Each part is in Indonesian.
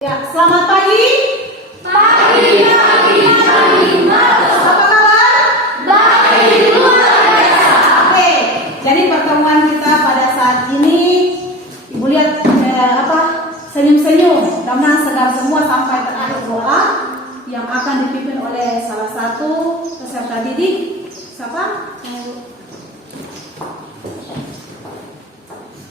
Ya, selamat pagi. Pagi. Apa kabar? Baik, luar biasa. Oke, jadi pertemuan kita pada saat ini, Ibu lihat senyum-senyum, karena segar semua sampai terakhir doa yang akan dipimpin oleh salah satu peserta didik. Siapa?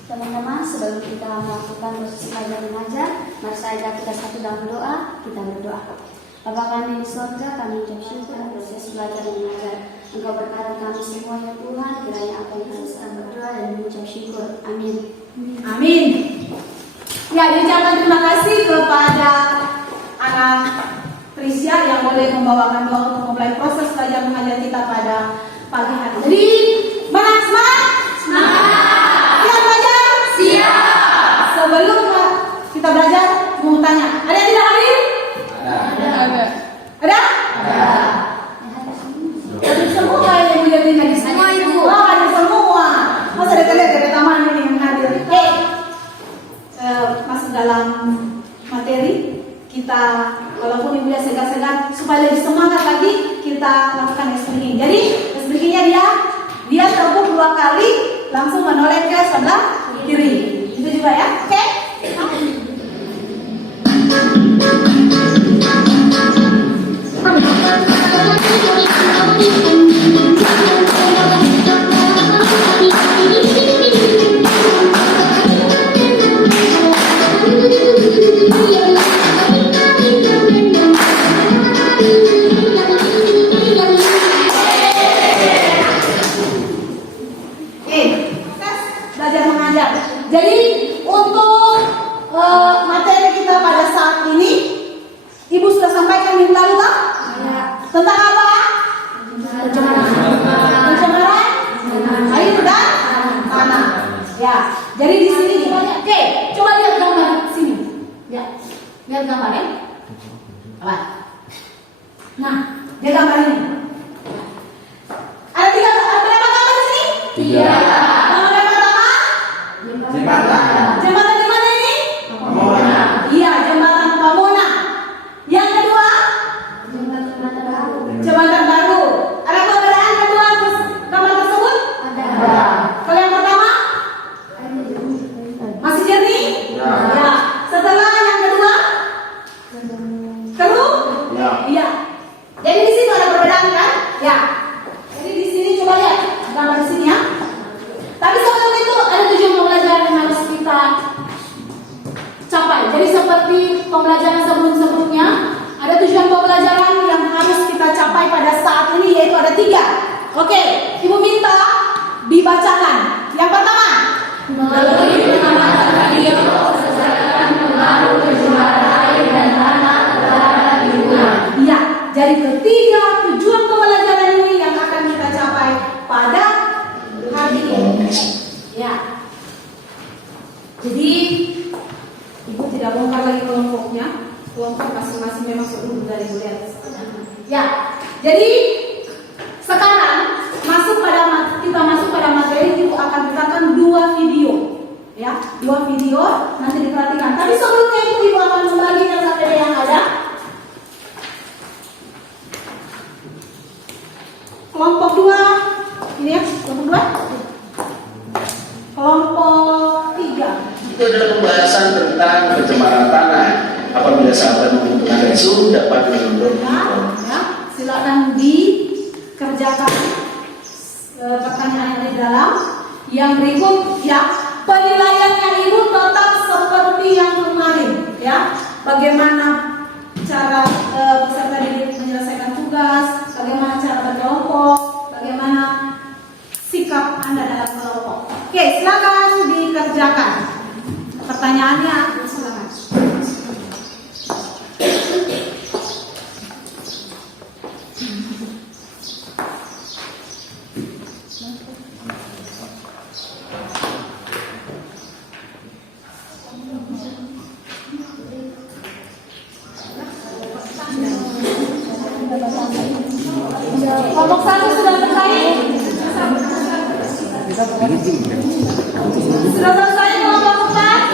Teman-teman, sebelum kita melakukan proses belajar mengajar, mari saya kita satu dalam doa. Kita berdoa. Bapa kami di surga, kami ucap syukur atas proses belajar mengajar. Engkau berkata kami semua ya Tuhan, kiranya apa yang harus kami berdoa dan mengucap syukur. Amin. Amin. Ya, diucapkan terima kasih kepada anak Trisya yang boleh membawakan doa untuk memulai proses belajar mengajar kita pada pagi hari. Jadi, semangat? Siap belajar? Siap. Sebelum kita belajar, mau tanya, ada yang tidak hadir? Ada? Hadir semua kayaknya Ibu jadi hadir semua Ibu. Oh, hadir semua. Masa ada kalian dari taman ini yang hadir? Masuk dalam materi kita, walaupun Ibu lihat segar-segar, supaya lebih semangat lagi kita lakukan speaking. Jadi speakingnya dia tepuk 2 kali, langsung menoleh ke sebelah kiri. Itu juga ya, oke? Belajar mengajar. Jadi untuk materi kita pada saat ini, Ibu sudah sampaikan minggu lalu kan? Tentang apa? Pencemaran air dan tanah. Ya. Jadi di sini coba lihat. Oke, coba lihat gambar sini. Ya. Lihat gambar ya. Lihat. Nah, dia gambar ini. Ada berapa gambar di sini? 3. Jembatan di mana ini? Pamona. Iya, jembatan Pamona. Yang kedua? Jembatan baru. Ada perbedaan kedua gambar tersebut? Ada. Kalau yang pertama? Masih jernih? Ya. Setelah yang kedua? Keruh? Ya. Iya. Jadi di sini ada perbedaan kan? Ya. Jadi di sini coba lihat gambar di sini ya. Tapi sebelum itu ada tujuan pembelajaran yang harus kita capai. Jadi seperti pembelajaran sebelum-sebelumnya, ada tujuan pembelajaran yang harus kita capai pada saat ini, yaitu ada 3. Oke, Ibu minta dibacakan. Yang pertama, Melalui pengamatan radio, sejalan pengaruh pencemaran air dan tanah terhadap lingkungan. ya. Jadi ketiga tujuan pembelajaran ini yang akan kita capai pada hari ini. Ya. Jadi Ibu tidak bongkar lagi kelompoknya. Kelompok masing-masing memang seluruh dari bulan. Ya. Jadi sekarang kita masuk pada materi. Ibu akan bukakan 2 video. Ya, 2 video nanti diperhatikan. Tapi sebelumnya itu Ibu akan membagikan materi yang ada. Kelompok 2 ini ya, kelompok 2. Kelompok 3. Itu adalah pembahasan tentang pencemaran tanah. Apabila sahabat membutuhkan resu dapat menurut Ya, silakan dikerjakan pertanyaan yang di dalam. Yang berikut ya, penilaiannya Ibu tetap seperti yang kemarin ya. Bagaimana cara peserta didik menyelesaikan tugas, bagaimana cara berkelompok, bagaimana sikap Anda dalam kelompok. Oke, silakan dikerjakan. Pertanyaannya, silakan. Kelompok 1 sudah selesai? Sudah selesai kelompok 4?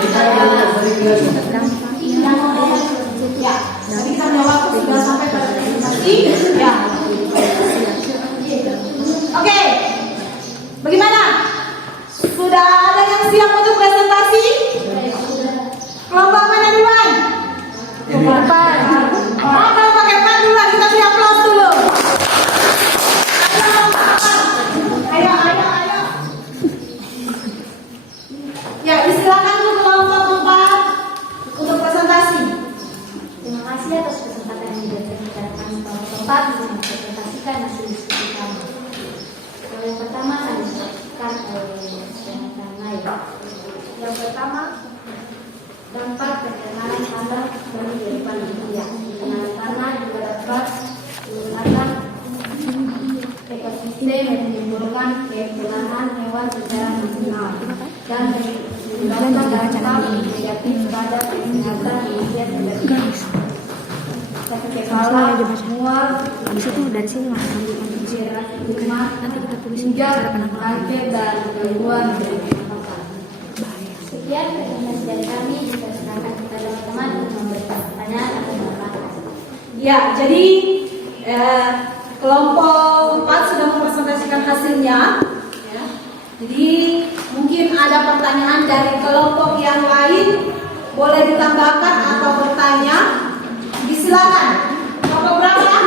kasih atas kesempatan yang diberikan kepada kami pada tempat untuk mempresentasikan hasil diskusi kami. Yang pertama kami saksikan pernyataan lain. Yang pertama, dampak pencemaran tanah dari kehidupan manusia. Pencemaran tanah juga dapat menggunakan ekosistem yang menimbulkan kepunahan hewan secara nasional dan menyebabkan dampak negatif pada kesehatan manusia sendiri. Sakit kepala, mual, dari sini mas nanti kita tulis hingga kanker dan gangguan pernapasan. Sekian presentasi dari kami, kita serahkan kepada teman-teman untuk memberikan pertanyaan atau pertanyaan. Ya, jadi kelompok 4 sudah mempresentasikan hasilnya. Ya. Jadi mungkin ada pertanyaan dari kelompok yang lain, boleh ditambahkan atau bertanya. Disilakan. Kelompok berapa?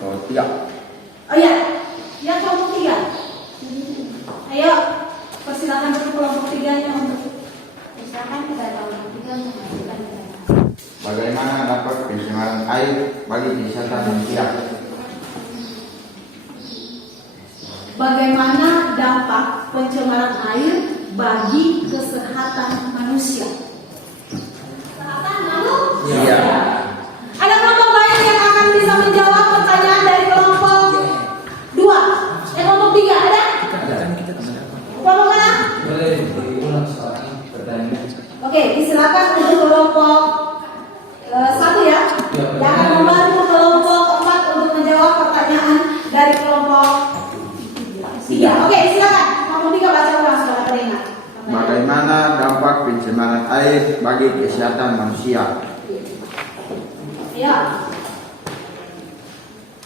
Oh, iya. Oh ya, ya kelompok 3. Ayo, persilakan dulu kelompok 3-nya untuk Silakan kepada kelompok 3 untuk mengajukan pertanyaan. Bagaimana dampak pencemaran air bagi kesehatan manusia? bagaimana dampak pencemaran air bagi kesehatan manusia. Kesehatan manusia. Iya. Ada kelompok lain yang akan bisa menjawab pertanyaan dari kelompok 2? Kelompok 3 ada? Kelompok mana? Boleh diulang soalnya pertanyaan. Oke, disilakan untuk kelompok 1 ya. Yang akan membantu kelompok 4 untuk menjawab pertanyaan dari kelompok 3. Oke, silakan. Kelompok 3 baca ulang saudara teringat. Bagaimana dampak pencemaran air bagi kesehatan manusia? Ya.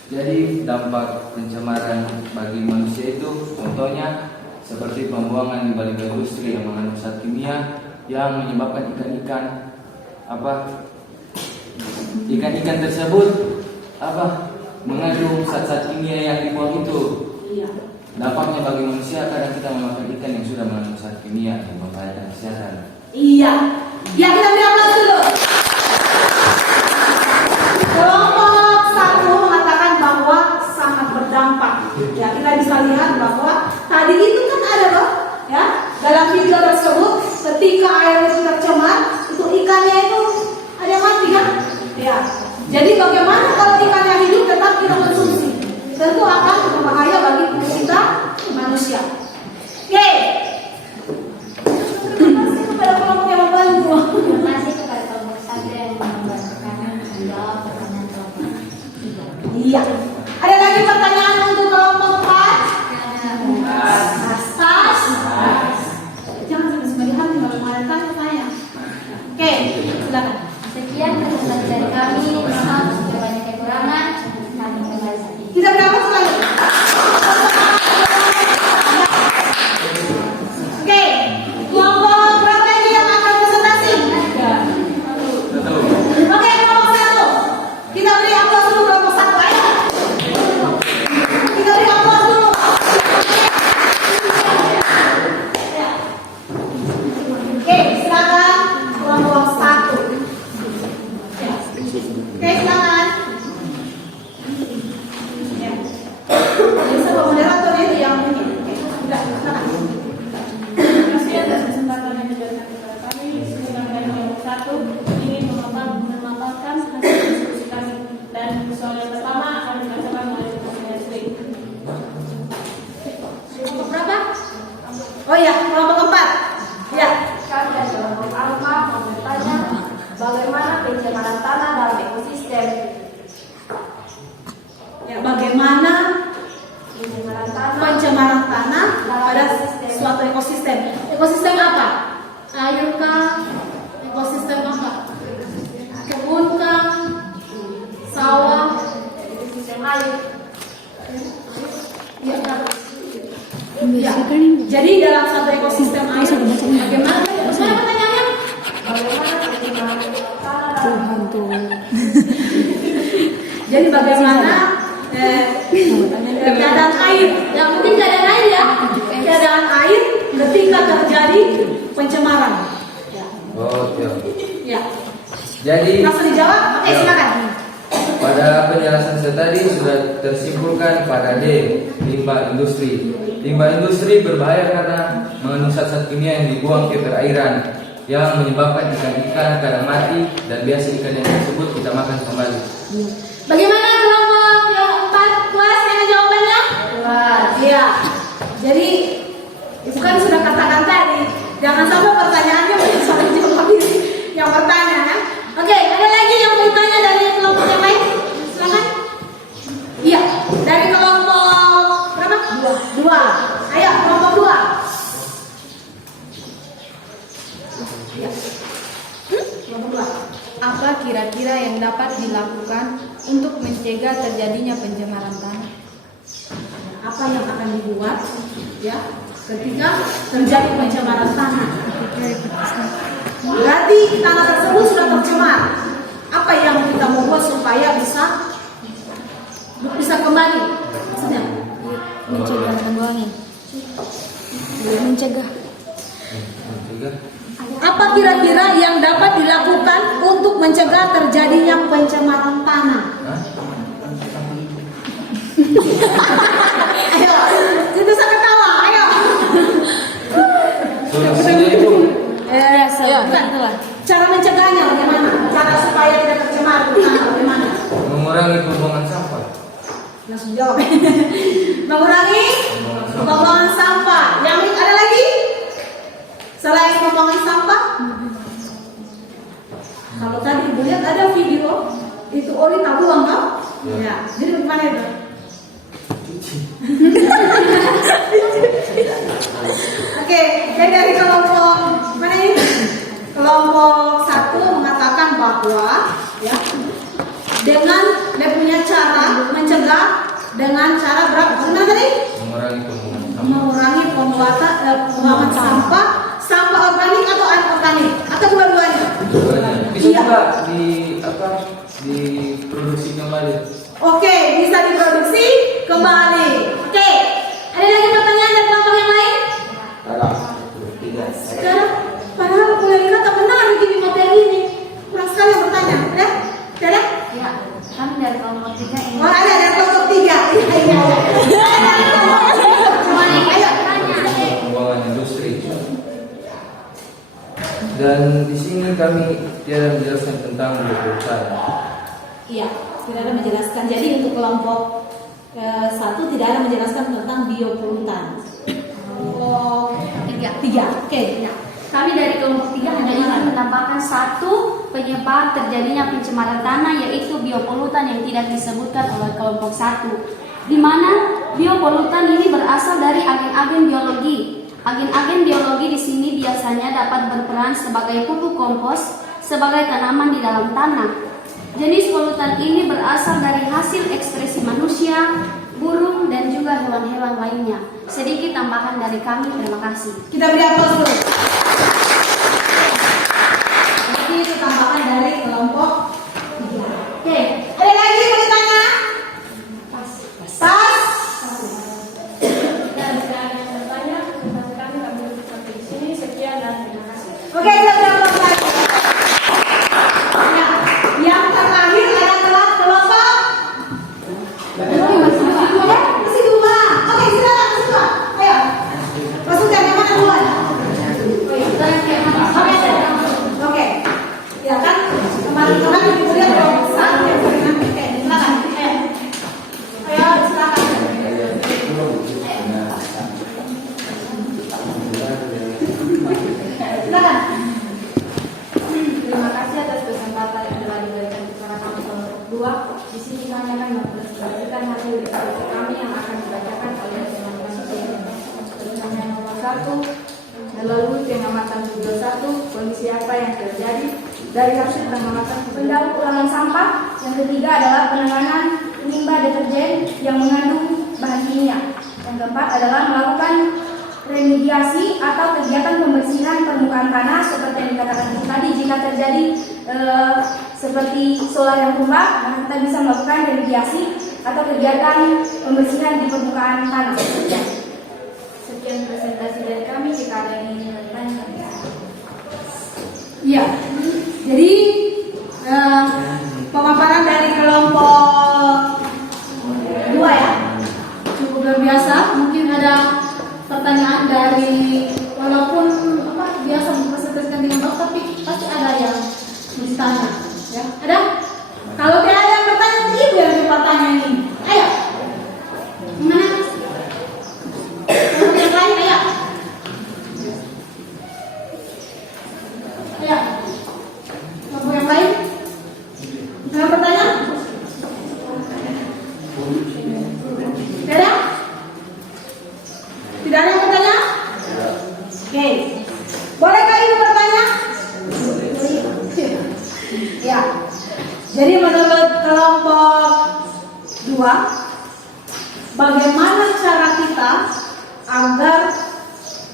Jadi dampak pencemaran bagi manusia itu contohnya seperti pembuangan di balik industri yang mengandung zat kimia yang menyebabkan ikan-ikan tersebut mengandung zat-zat kimia yang dibuang itu. Iya. Dampaknya bagi manusia kadang kita memakan ikan yang sudah mengandung zat kimia yang membahayakan kesehatan. Iya. Ya, kita beri aplaus dulu. Kelompok 1 mengatakan bahwa sangat berdampak. Ya, kita bisa lihat bahwa tadi itu kan ada loh, ya, dalam video tersebut ketika air itu tercemar, itu ikannya itu ada yang mati kan? Ya. Jadi bagaimana kalau ikannya hidup tetap kita konsumsi? Tentu akan berbahaya bagi kita manusia. Oke. Terima kasih kepada kelompok yang membantu. Terima kasih kepada kelompok 1 yang membantukan menjawab pertanyaan kelompok 3. Iya. Ada lagi pertanyaan untuk kelompok 4? Tas. Jangan sampai hati kalau kemarin kan saya. Oke, silakan. Sekian presentasi dari kami. Mohon jika banyak kekurangan, kami kembali lagi. Kita berapa lagi? Oke, kelompok berapa ini yang akan presentasi? Oke, kelompok 1. Kita beri aplaus dulu kelompok 1. Ayo. Kita beri aplaus dulu. Ya. Oke, silakan kelompok 1. Ya. Oke, silakan. Ya. Jadi sama moderator itu yang ini. Oke, sudah, silakan. Terima kasih atas kesempatan yang diberikan kepada kami. Semoga dari kelompok 1 ingin memaparkan hasil diskusi kami. Dan soal yang pertama akan dibacakan oleh Mas Sri. Kelompok berapa? Oh iya, kelompok 4. Ya. Kami dari kelompok Alfa mau bertanya bagaimana pencemaran tanah dalam ekosistem. Ya, bagaimana Pencemaran tanah pencemaran tanah pada suatu ekosistem? Ekosistem apa? Air kah? Ekosistem apa? Kebun kah? Sawah? ekosistem air. Ya. Ya. Jadi dalam satu ekosistem air, bagaimana? Bagaimana pertanyaannya? Bagaimana pencemaran tanah dalam Jadi bagaimana keadaan air? Yang penting keadaan air ya. Keadaan air ketika terjadi pencemaran. Ya. Oh, iya. Ya. Jadi Langsung dijawab? Oke, silakan. pada penjelasan saya tadi sudah tersimpulkan pada D, limbah industri. Limbah industri berbahaya karena mengandung zat-zat kimia yang dibuang ke perairan yang menyebabkan ikan-ikan kadang mati dan biasa ikan yang tersebut kita makan kembali. Bagaimana kelompok yang 4 puas dengan jawabannya? Puas. Iya. Jadi bukan sudah katakan tadi, jangan sampai pertanyaannya bukan soal jawab yang bertanya kan? Oke, ada lagi yang mau ditanya dari kelompok yang lain? Silakan. Iya, dari kelompok berapa? Dua. Ayo, kelompok 2. Iya. Kelompok 2. Apa kira-kira yang dapat dilakukan untuk mencegah terjadinya pencemaran tanah? Apa yang akan dibuat ya ketika terjadi pencemaran tanah? Berarti tanah tersebut sudah tercemar. Apa yang kita mau buat supaya bisa kembali? Maksudnya Mencegah pembuangan. Mencegah. apa kira-kira yang dapat dilakukan untuk mencegah terjadinya pencemaran tanah? Ayo, itu bisa ketawa. Ayo. Bukan. Cara mencegahnya bagaimana? Cara supaya tidak tercemar tanah bagaimana? Mengurangi pembuangan sampah. Langsung jawab. Mengurangi pembuangan sampah. Yang ada lagi? Selain pembuangan sampah? Kalau tadi Ibu lihat ada video itu oli tak buang kan? Ya. Jadi bagaimana itu? Oke, jadi dari kelompok mana ini? Kelompok 1 mengatakan bahwa ya dengan dia punya cara mencegah dengan cara berapa? Benar tadi? Mengurangi Pembuangan sampah organik atau anorganik atau dua-duanya? Bisa Iya. juga diproduksi kembali. Oke, bisa diproduksi kembali. Oke, ada lagi pertanyaan dari kelompok yang lain? Sekarang, padahal boleh dikata benar begini materi ini. Kurang sekali yang bertanya. Ada? Ya, kami dari kelompok 3 ini. Oh, ada dari kelompok 3. Iya. Ayo. Pembuangan industri. Dan di sini kami tidak menjelaskan tentang biopolutan. Iya, tidak ada menjelaskan. Jadi untuk kelompok 1 tidak ada menjelaskan tentang biopolutan. Kelompok 3. Oke, ya. Kami dari kelompok 3 hanya ingin menambahkan satu penyebab terjadinya pencemaran tanah, yaitu biopolutan yang tidak disebutkan oleh kelompok 1, di mana biopolutan ini berasal dari agen-agen biologi. Agen-agen biologi di sini biasanya dapat berperan sebagai pupuk kompos sebagai tanaman di dalam tanah. Jenis polutan ini berasal dari hasil ekspresi manusia, burung, dan juga hewan-hewan lainnya. Sedikit tambahan dari kami, terima kasih. Kita beri aplaus dulu. Jadi itu tambahan dari kelompok 3. Oke, ada lagi yang mau ditanya? Pas. Dan sekarang yang bertanya, presentasi kami tutup sampai di sini. Sekian dan terima kasih. Oke, kita beri aplaus lagi. Ya, yang terakhir adalah kelompok masih dua. Oke, silakan masih dua. Ayo. Masukkan yang mana duluan? Oke. Ya kan kemarin Ibu lihat kelompok 1 yang dengan silakan. Ayo, silakan. Silakan. Terima kasih atas kesempatan yang telah diberikan kepada kami kelompok 2. Di sini kami akan mempresentasikan hasil diskusi kami yang akan dibacakan oleh teman-teman semua. Pertanyaan nomor 1, melalui pengamatan video 1, kondisi apa yang terjadi dari hasil pengamatan pendaur ulangan sampah. Yang ketiga adalah penanganan limbah deterjen yang mengandung bahan kimia. Yang keempat adalah melakukan remediasi atau kegiatan pembersihan permukaan tanah seperti yang dikatakan tadi. Jika terjadi seperti solar yang tumbang, maka kita bisa melakukan remediasi atau kegiatan pembersihan di permukaan tanah. Sekian presentasi dari kami. Jika ada yang ingin bertanya, Iya. Jadi Ada pertanyaan? Tidak ada? Tidak ada yang bertanya? Oke. Bolehkah ibu bertanya? Ya. Jadi menurut kelompok 2, bagaimana cara kita agar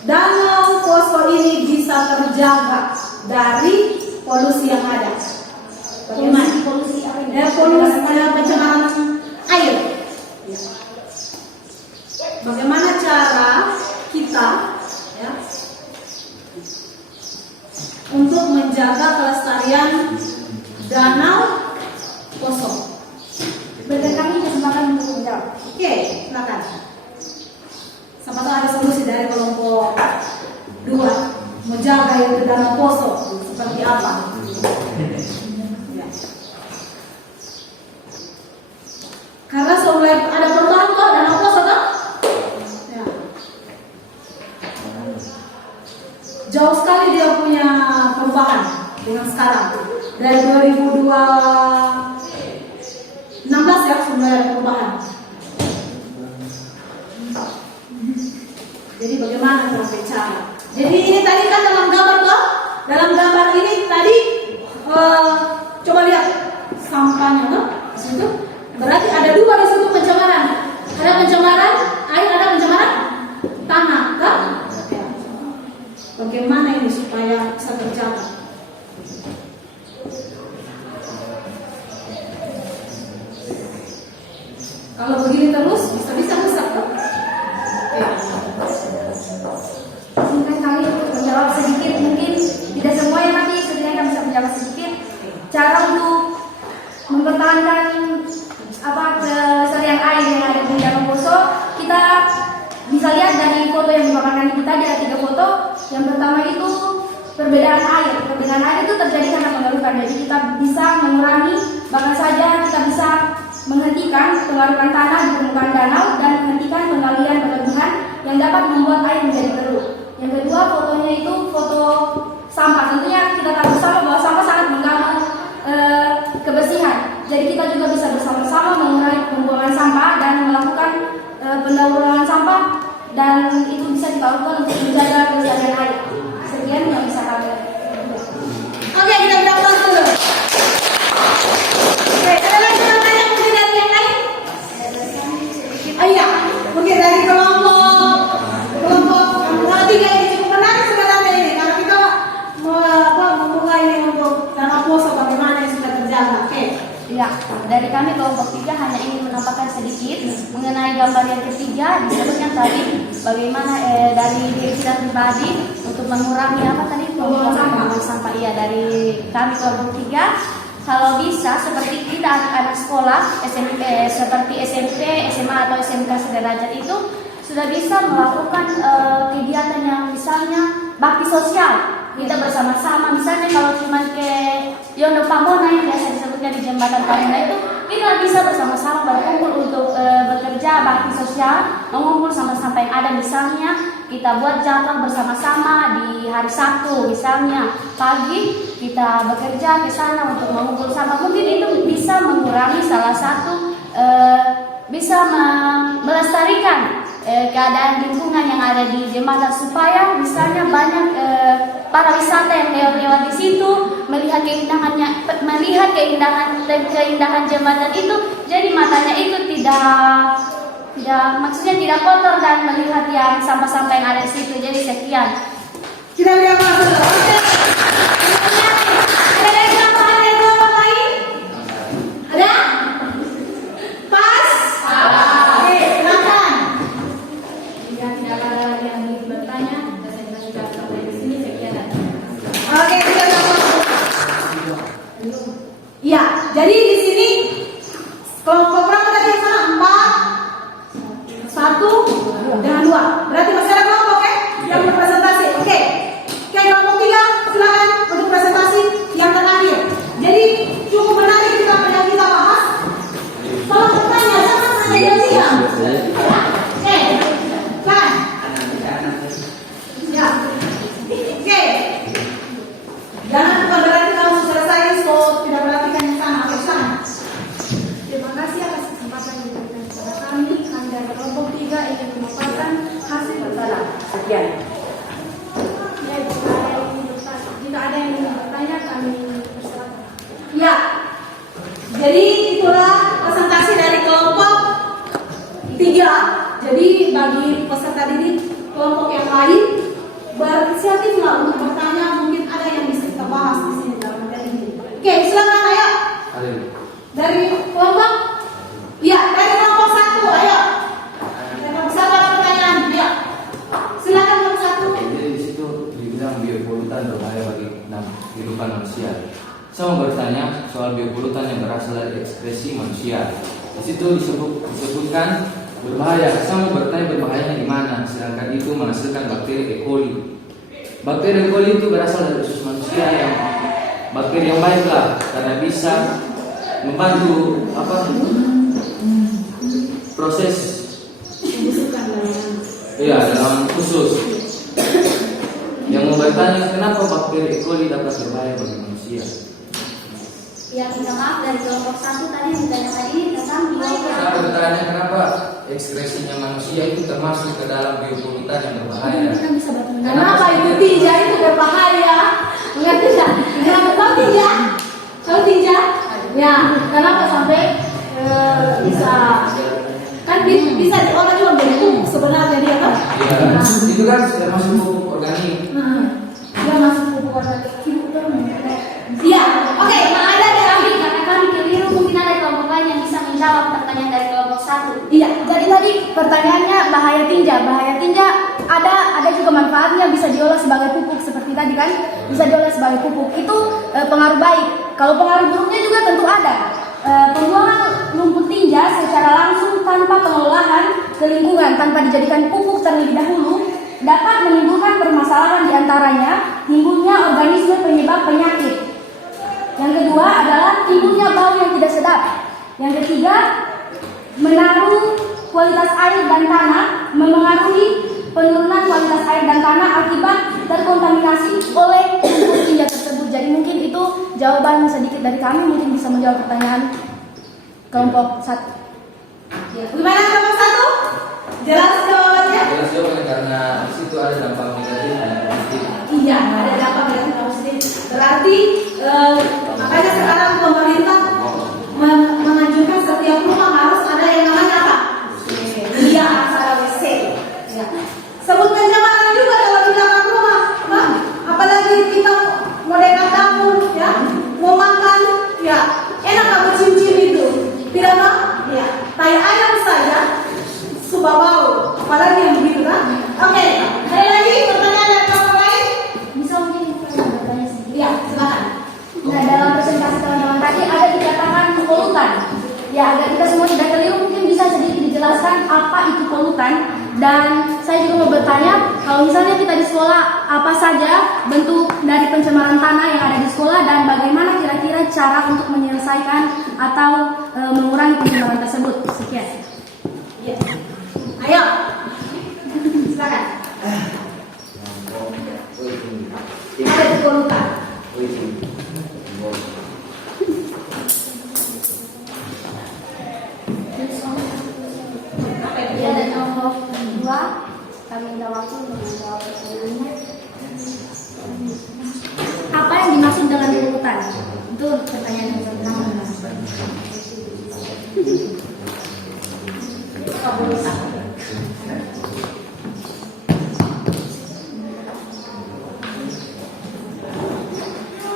danau Poso ini bisa terjaga dari polusi yang ada? Bagaimana? Polusi apa ini? Polusi pencemaran air. Bagaimana cara kita ya, untuk menjaga kelestarian danau Poso? Berikan kami kesempatan untuk menjawab. Oke, silakan. Sama tahu ada solusi dari kelompok 2 menjaga itu danau Poso seperti apa? Ya. Karena mulai ada perubahan kok danau Poso toh? Ya. Jauh sekali dia punya perubahan dengan sekarang. Dari 2016 ya sudah ada perubahan. Jadi bagaimana cara bicara? Jadi ini tadi kan dalam gambar toh? Dalam gambar ini tadi coba lihat sampahnya toh? Di situ berarti ada 2 di situ pencemaran. Ada pencemaran air, ada pencemaran tanah kan? Bagaimana ini supaya bisa terjaga? Kalau begini terus bisa rusak kan? Mungkin kami untuk menjawab sedikit, mungkin tidak semuanya, tapi setidaknya kami bisa menjawab sedikit. Cara untuk mempertahankan kelestarian air yang ada di danau Poso, kita bisa lihat dari foto yang dipaparkan kita ada 3 foto. Yang pertama itu perbedaan air. Perbedaan air itu terjadi karena pengarukan. Jadi kita bisa mengurangi, bahkan saja kita bisa menghentikan pengarukan tanah di permukaan danau dan menghentikan penggalian berlebihan yang dapat membuat air menjadi keruh. Yang kedua, fotonya itu foto sampah. Tentunya kita tahu bersama bahwa sampah sangat mengganggu kebersihan. Jadi kita juga bisa bersama-sama mengurangi pembuangan sampah dan melakukan pendauruan sampah, dan itu bisa dilakukan untuk menjaga kelestarian air. Sekian yang bisa kami. Oke, kita berapa dulu? Oke, ada lagi pertanyaan mungkin dari yang lain? Iya, mungkin dari kelompok 3 ini cukup menarik sebenarnya ini karena kita memulai ini untuk danau Poso bagaimana yang sudah terjaga. Oke. Ya, dari kami kelompok 3 hanya ingin menampakkan sedikit mengenai gambar yang ketiga. Disebutnya tadi bagaimana dari diri kita pribadi untuk mengurangi pembuangan sampah. Iya, dari kami kelompok 3, kalau bisa seperti kita anak-anak sekolah seperti SMP, SMA atau SMK sederajat itu sudah bisa melakukan kegiatan yang misalnya bakti sosial. Kita bersama-sama, misalnya kalau cuma ke Yondo Pamona yang biasa disebutnya di jembatan Pamona itu, kita bisa bersama-sama berkumpul untuk bekerja bakti sosial, mengumpul sampah-sampah yang ada. Misalnya kita buat jadwal bersama-sama di hari Sabtu, misalnya pagi kita bekerja ke sana untuk mengumpul sampah. Mungkin itu bisa mengurangi salah satu bisa melestarikan keadaan lingkungan yang ada di jembatan, supaya misalnya banyak para wisata yang lewat di situ melihat keindahan jembatan itu, jadi matanya itu tidak maksudnya tidak kotor dan melihat yang sampah-sampah yang ada di situ. Jadi sekian. Kita beri aplaus dulu. Oke. Ada dari tambahan dari kelompok lain? Ada? Pas? Oke, silakan. Jika tidak ada lagi yang ingin bertanya, saya sudah sampai di sini. Sekian dan Oke, kita aplaus. Iya, jadi di sini kelompok berapa tadi yang sana? 4, 1 dengan 2. Berarti masih ada kelompok yang berpresentasi. Oke, kelompok 3 silakan untuk presentasi yang terakhir. Jadi cukup menarik kita yang kita bahas. Kalau bertanya, jangan hanya diam. Oke, silakan. Ya. Oke. Jangan bukan berarti kamu selesai, so tidak berarti kan yang sama. Oke, silakan. Jadi itulah presentasi dari kelompok 3. Jadi bagi peserta didik kelompok yang lain berinisiatiflah untuk bertanya, mungkin ada yang bisa kita bahas di sini dalam materi ini. Oke, silakan ayo. Dari kelompok, ya dari kelompok 1, ayo. Dari kelompok 1 ada pertanyaan, ya. Silakan kelompok 1. Jadi di situ dibilang biopolutan berbahaya bagi kehidupan manusia. Saya mau bertanya soal biopolutan yang berasal dari ekspresi manusia. Di situ disebutkan berbahaya. Saya mau bertanya berbahayanya di mana? Sedangkan itu menghasilkan bakteri E. coli. Bakteri E. coli itu berasal dari usus manusia yang bakteri yang baiklah karena bisa membantu proses dalam usus. Yang mau bertanya kenapa bakteri E. coli dapat berbahaya bagi manusia? Ya, minta maaf dari kelompok 1 tadi ditanya tadi tentang Saya bertanya kenapa ekspresinya manusia itu termasuk ke dalam biopolutan yang berbahaya. Kenapa itu tinja itu berbahaya? Mengerti tidak? Kenapa kau tinja? Kau tinja? Ya, kenapa sampai bisa kan bisa diolah juga menjadi pupuk sebenarnya dia kan? Iya, itu kan termasuk pupuk organik. Dia masuk pupuk organik. Iya, oke. Ada dari karena kami keliru, mungkin ada kelompok lain yang bisa menjawab pertanyaan dari kelompok 1. Iya, jadi tadi pertanyaannya bahaya tinja. Bahaya tinja ada juga manfaatnya, bisa diolah sebagai pupuk seperti tadi kan, bisa diolah sebagai pupuk. Itu pengaruh baik. Kalau pengaruh buruknya juga tentu ada. Pembuangan lumpur tinja secara langsung tanpa pengolahan ke lingkungan, tanpa dijadikan pupuk terlebih dahulu, dapat menimbulkan permasalahan diantaranya timbulnya organisme penyebab penyakit. Yang kedua adalah timbulnya bau yang tidak sedap. Yang ketiga, menaruh kualitas air dan tanah, memengaruhi penurunan kualitas air dan tanah akibat terkontaminasi oleh lumpur tinja tersebut. Jadi mungkin itu jawaban sedikit dari kami, mungkin bisa menjawab pertanyaan kelompok 1. Ya, gimana kelompok 1? Jelas jawabannya? Jelas jawabannya karena di situ ada dampak negatif dan positif. Iya, ada dampak negatif dan positif. Berarti makanya sekarang pemerintah menganjurkan setiap rumah harus ada yang namanya apa? Iya, harus ada WC. Ya. Sebut pencemaran juga kalau di belakang rumah, Bang. Apalagi kita mau dekat dapur, ya, mau makan, ya, enak kamu cium-cium itu, tidak Bang? Ya, tai ayam saja suka bau, apalagi yang begitu kan? Oke, ada lagi pertanyaan dari kamu lain? Bisa mungkin bertanya sedikit. Ya, silakan. Nah, dalam presentasi teman-teman tadi ada dikatakan polutan. Ya, agar kita semua tidak keliru, mungkin bisa sedikit dijelaskan apa itu polutan. Dan saya juga mau bertanya, kalau misalnya kita di sekolah, apa saja bentuk dari pencemaran tanah yang ada di sekolah dan bagaimana kira-kira cara untuk menyelesaikan atau mengurangi pencemaran tersebut? Sekian. Ya. Ayo, silakan. Apa itu polutan? Ya, dan kelompok 2 kami minta waktu untuk menjawab pertanyaannya. Apa yang dimaksud dengan polutan? Itu pertanyaan yang pertama.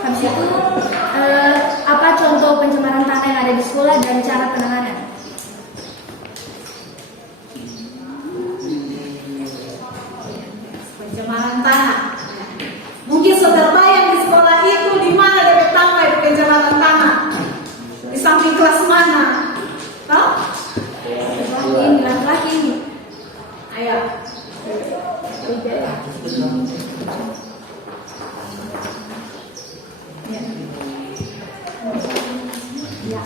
Habis itu apa contoh pencemaran tanah yang ada di sekolah dan cara penanganan? Pencemaran tanah. Mungkin saudara bayang di sekolah itu di mana dapat tambah itu pencemaran tanah? Di samping kelas mana? Tahu? Ini laki-laki ini. Ayo. Ya. Ya.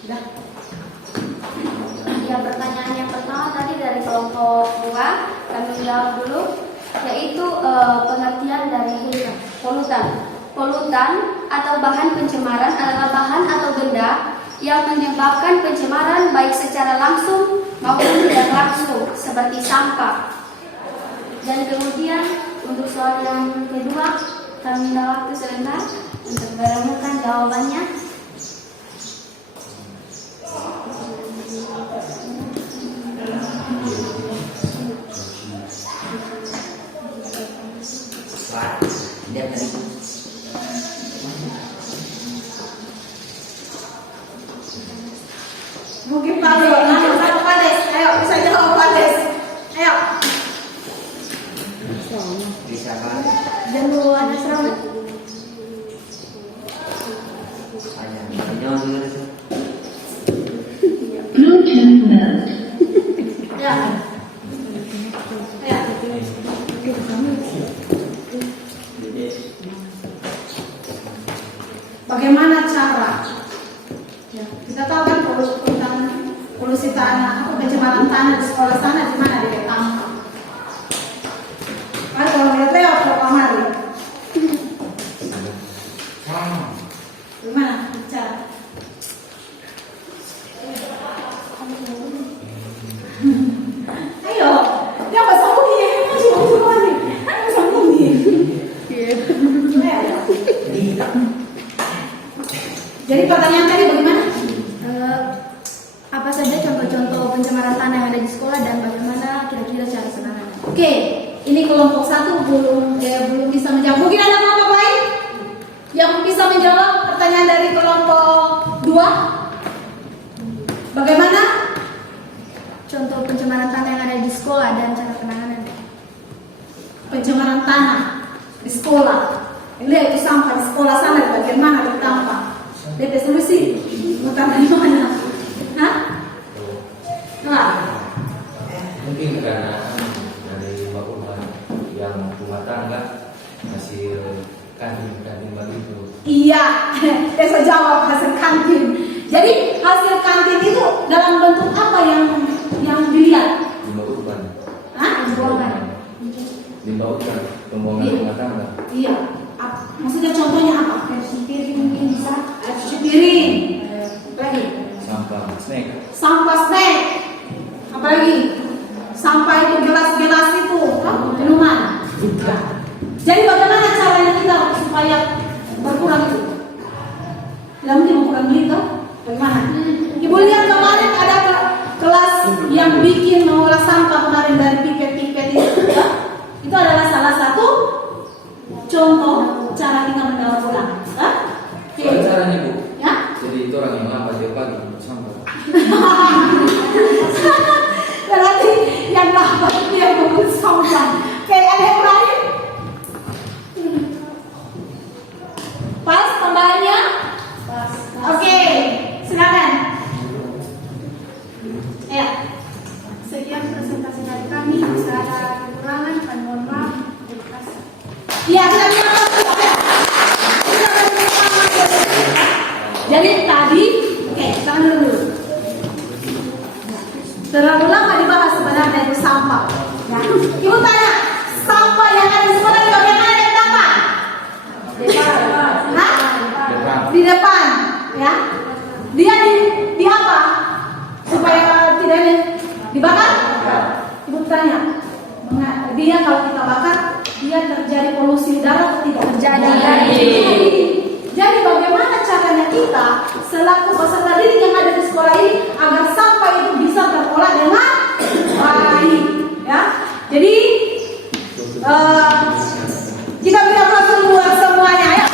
Udah. Ya, pertanyaan yang pertama tadi dari kelompok 2 kami jawab dulu, yaitu pengertian dari polutan. Polutan atau bahan pencemaran adalah bahan atau benda yang menyebabkan pencemaran baik secara langsung maupun tidak langsung, seperti sampah. Dan kemudian soal yang kedua, kami minta waktu sebentar untuk merenungkan jawabannya. Mungkin Pak Leo, Pak Des, ayo bisa jawab Pak Des. Ayo. Bisa Pak. Dan dulu ada serangan. Ya. Ya. Bagaimana cara? Ya, kita tahu kan tentang polusi tanah, apa pencemaran tanah di sekolah sana di mana di Tampak. Kalau lihat Leo berapa hari? Gimana bicara? Ayo, dia nggak sambung nih, masih mau coba nih, nggak sambung nih. Jadi pertanyaan tadi bagaimana? Apa saja contoh-contoh pencemaran tanah yang ada di sekolah dan bagaimana kira-kira cara penanganannya? Oke, ini kelompok 1 belum bisa menjawab. Mungkin ada kelompok lain yang bisa menjawab pertanyaan dari kelompok 2? Bagaimana? Contoh pencemaran tanah yang ada di sekolah dan cara penanganannya. Pencemaran tanah di sekolah. Lihat itu sampah di sekolah sana di bagian mana bertampak. DP solusi bukan dari mana? Hah? Nah, Mungkin karena dari bapak yang rumah tangga hasil kantin begitu. iya, saya jawab hasil kantin. Jadi hasil kantin itu dalam bentuk apa yang dilihat? Dibautkan. Hah? Dibautkan pembuangan rumah tangga. Iya. Maksudnya contohnya apa? Cuci piring mungkin bisa. Cuci piring. Apalagi? Sampah snack. Sampah snack. Apalagi? Sampah itu gelas-gelas itu, minuman. Jadi bagaimana caranya kita supaya berkurang itu? Tidak mungkin berkurang gitu. Bagaimana? Ibu lihat kemarin ada kelas yang bikin mengolah sampah kemarin dari pipet-pipet itu. Ya? Itu adalah salah satu contoh cara kita mendaur ulang. Soal caranya Bu. Ya? Jadi itu orang yang lambat tiap pagi sampah. Berarti yang lambat dia mengumpul sampah. Kayak ada yang lain? Pas tambahannya? Pas. Oke, silakan. Ya. Sekian presentasi dari kami. Jika ada kekurangan, kami mohon maaf. Terima kasih. Ya, kita jadi tadi, oke, tahan dulu. Terlalu lama dibahas sebenarnya itu sampah. Ya. Ibu tanya, sampah yang ada di sekolah di bagian mana yang tampak? Hah? Di depan, ya. Dia di apa? Supaya tidak dibakar? Ibu tanya, dia kalau kita bakar, dia terjadi polusi udara atau tidak? Terjadi. Jadi bagaimana caranya kita selaku peserta didik yang ada di sekolah ini agar sampah itu bisa terolah dengan baik, ya? Jadi kita beri aplaus buat semuanya, ya.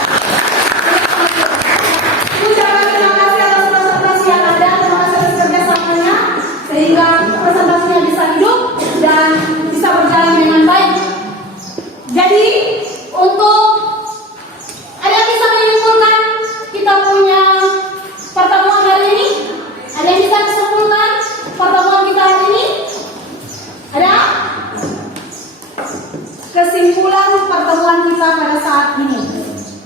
Ucapkan terima kasih atas presentasi yang ada, terima kasih atas kerjasamanya sehingga presentasinya bisa hidup dan bisa berjalan dengan baik. Jadi untuk ada yang bisa menyimpulkan kita punya pertemuan hari ini? Ada yang bisa menyimpulkan pertemuan kita hari ini? Ada? Kesimpulan pertemuan kita pada saat ini.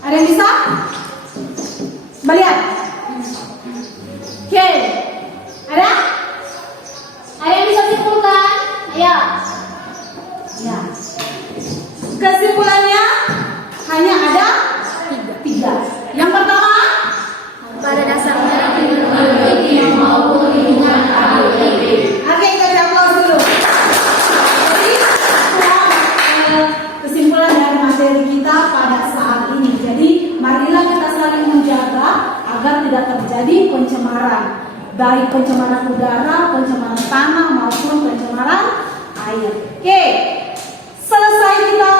Ada yang bisa? Melihat? Oke. Ada? Ada yang bisa simpulkan? Ya. Ya. Kesimpulannya hanya ada tiga. Yang pertama, Pada dasarnya, yang maupun lingkungan ABCD. Oke, kita aplaus dulu. Jadi, kesimpulan dari baik pencemaran udara, pencemaran tanah maupun pencemaran air. Oke, selesai kita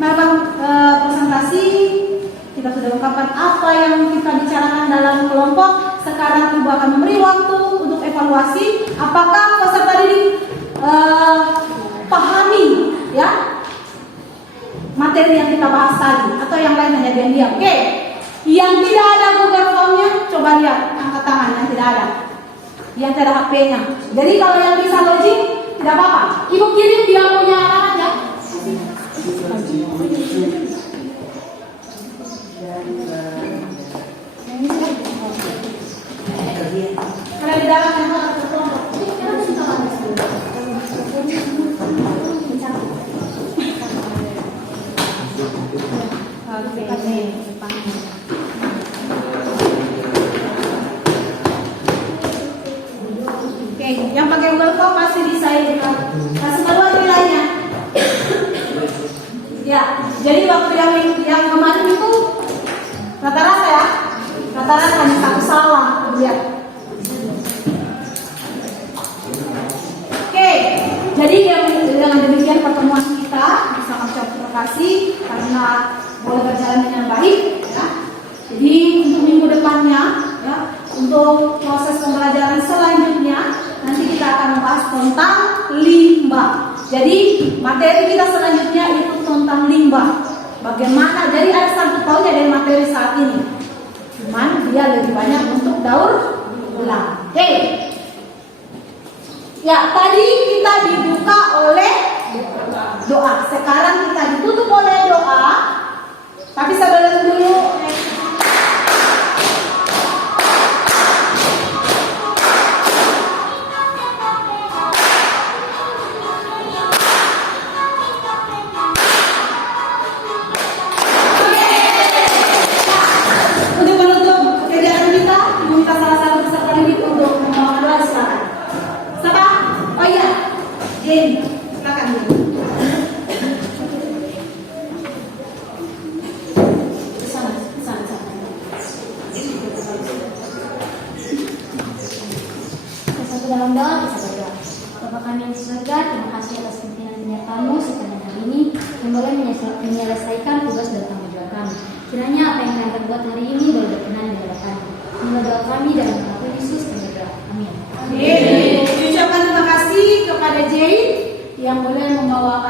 melakukan presentasi, kita sudah ungkapkan apa yang kita bicarakan dalam kelompok. Sekarang Ibu akan memberi waktu untuk evaluasi apakah peserta didik pahami ya materi yang kita bahas tadi, atau yang lain hanya diam-diam. Oke, yang tidak ada Google Form-nya, coba lihat, angkat tangan yang tidak ada, yang tidak ada HP-nya. Jadi kalau yang bisa login, tidak apa-apa. Ibu kirim dia punya alamat ya. Karena di dalam yang terkelompok. Oke, yang pakai Google Form pasti bisa ya. Kasih keluar nilainya. Ya, jadi waktu yang kemarin itu rata-rata ya, rata-rata hanya satu salah. Ya. Oke, jadi dengan demikian pertemuan kita bersama terima kasih karena boleh berjalan dengan baik. Ya. Jadi untuk minggu depannya, ya, untuk proses pembelajaran selanjutnya nanti kita akan membahas tentang limbah. Jadi materi kita selanjutnya itu tentang limbah. Bagaimana? Jadi ada satu tahunnya dari materi saat ini. Cuman dia lebih banyak untuk daur ulang. Oke. Ya, tadi kita dibuka oleh doa. Sekarang kita ditutup oleh doa. Tapi sebelum dulu untuk menutup kegiatan kita, meminta salah satu peserta didik untuk membawa doa, silakan. Siapa? Oh iya, Jane, silakan Jane. Sana. Bersatu dalam doa, kita berdoa. Bapa kami yang di surga, terima kasih atas pimpinan penyertamu sepanjang hari ini yang boleh menyelesaikan tugas dan tanggung jawab kami. Kiranya apa yang kami perbuat hari ini boleh berkenan di hadapan. Inilah doa kami dan nama Yesus kami berdoa. Amin. Ucapkan terima kasih kepada Jane yang boleh membawakan